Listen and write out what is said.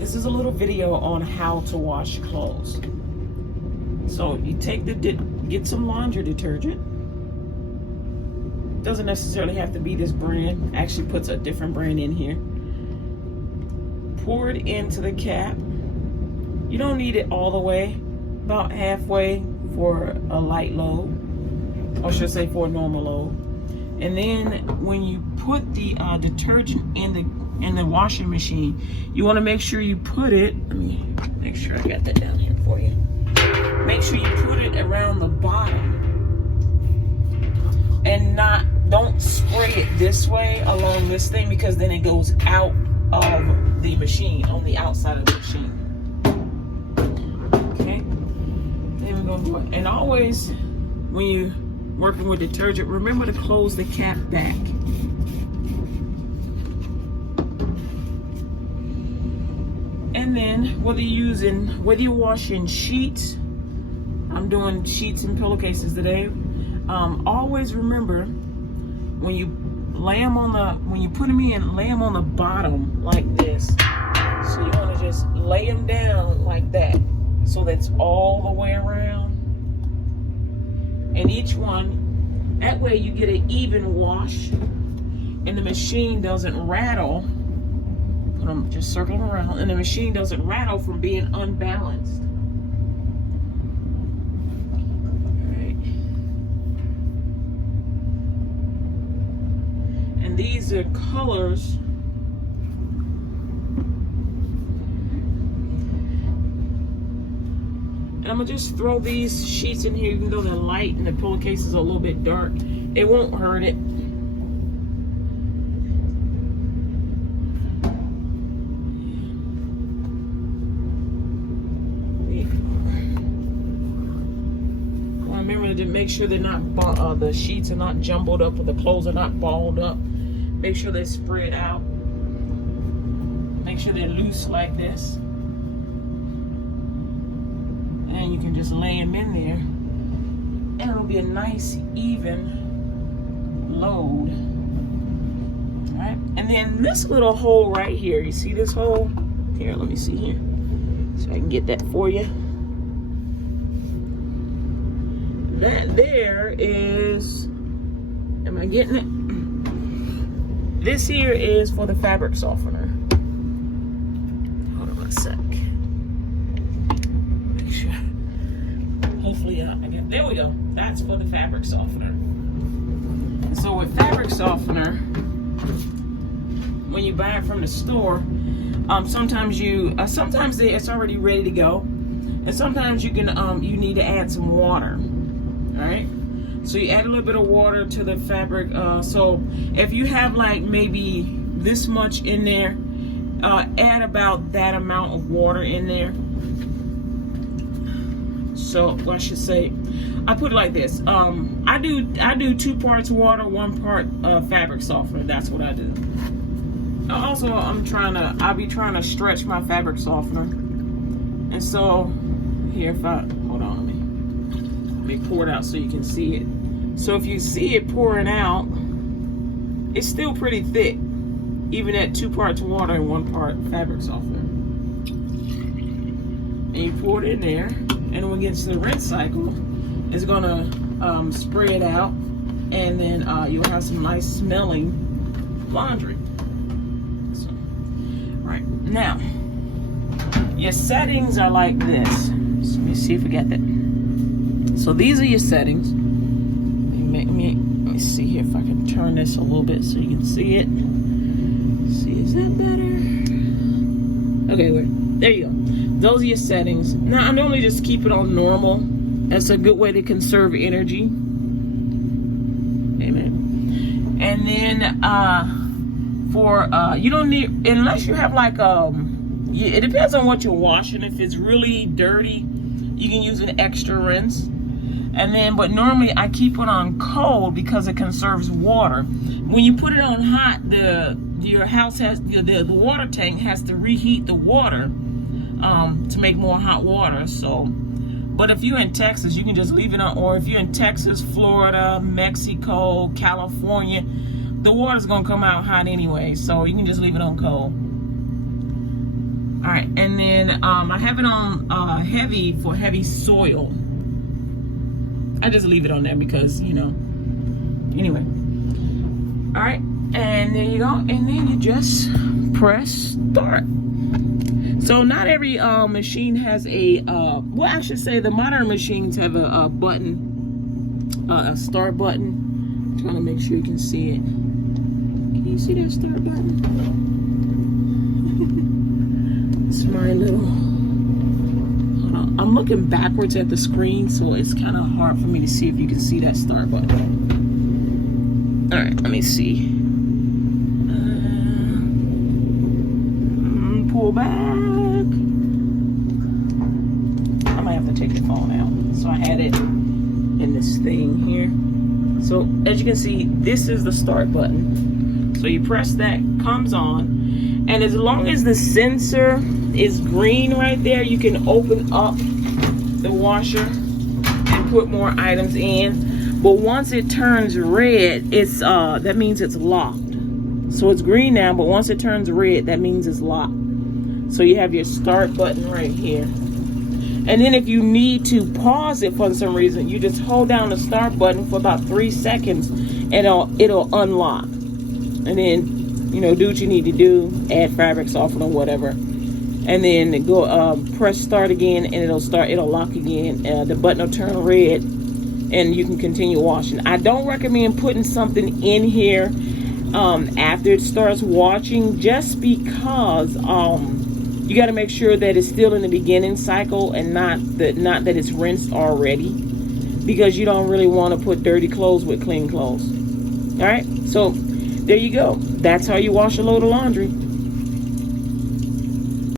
This is a little video on how to wash clothes. So you take get some laundry detergent. Doesn't necessarily have to be this brand. Actually puts a different brand in here. Pour it into the cap. You don't need it all the way. About halfway for a light load, or should I say for a normal load. And then when you put the detergent in the washing machine, you want to make sure you put it. Let me make sure I got that down here for you. Make sure you put it around the bottom, and don't spray it this way along this thing, because then it goes out of the machine, on the outside of the machine. Okay, then we're gonna do it. And always, when you working with detergent, remember to close the cap back. And then whether you're washing sheets, I'm doing sheets and pillowcases today. Always remember, when you put them in, lay them on the bottom like this. So you want to just lay them down like that, so that's all the way around. And each one, that way you get an even wash, and the machine doesn't rattle. Put them, just circle them around, and the machine doesn't rattle from being unbalanced. And these are colors. And I'm gonna just throw these sheets in here, even though they're light and the pillowcases are a little bit dark. It won't hurt it. Remember to make sure they're not the sheets are not jumbled up, or the clothes are not balled up. Make sure they're spread out. Make sure they're loose like this. And you can just lay them in there, and it'll be a nice even load. All right, and then this little hole right here, you see this hole here? Let me see here, so I can get that for you. That there is, am I getting it? This here is for the fabric softener. Hold on a sec. Make sure. Hopefully I get, there we go. That's for the fabric softener. So with fabric softener, when you buy it from the store, sometimes it's already ready to go, and sometimes you can you need to add some water. All right, so you add a little bit of water to the fabric. So if you have like maybe this much in there, add about that amount of water in there. So I should say, I put it like this. I do 2 parts water, 1 part fabric softener. That's what I do. Also, I'll be trying to stretch my fabric softener. And so here, if I hold on, let me pour it out so you can see it. So if you see it pouring out, it's still pretty thick, even at 2 parts water and 1 part fabric softener. And you pour it in there, and when it gets to the rinse cycle, it's gonna spray it out, and then you'll have some nice smelling laundry. So, right now, your settings are like this. So let me see if we got that. So these are your settings. Let me see here if I can turn this a little bit so you can see it. See, is that better? Okay, there you go. Those are your settings. Now I normally just keep it on normal. That's a good way to conserve energy. Amen. And then you don't need, unless you have like it depends on what you're washing. If it's really dirty, you can use an extra rinse. And then, but normally I keep it on cold because it conserves water. When you put it on hot, your house has the water tank has to reheat the water to make more hot water. So, but if you're in Texas, you can just leave it on. Or if you're in Texas, Florida, Mexico, California, the water's gonna come out hot anyway. So you can just leave it on cold. All right, and then I have it on heavy for heavy soil. I just leave it on there because, you know, anyway. All right, and there you go, and then you just press start. So not every machine has a well, I should say the modern machines have a button, a start button. I'm trying to make sure you can see it. Can you see that start button? It's my little, hold on. I'm looking backwards at the screen, so it's kind of hard for me to see if you can see that start button. All right, let me see. Pull back. I might have to take the phone out. So I had it in this thing here. So as you can see, this is the start button. So you press that, comes on, and as long as the sensor is green right there, you can open up the washer and put more items in. But once it turns red, it's that means it's locked. So it's green now, but once it turns red, that means it's locked. So you have your start button right here. And then if you need to pause it for some reason, you just hold down the start button for about 3 seconds and it'll unlock. And then, you know, do what you need to do, add fabric softener or whatever. And then go press start again and it'll lock again. The button will turn red and you can continue washing. I don't recommend putting something in here after it starts washing, just because you got to make sure that it's still in the beginning cycle and not that it's rinsed already, because you don't really want to put dirty clothes with clean clothes. All right, so there you go. That's how you wash a load of laundry.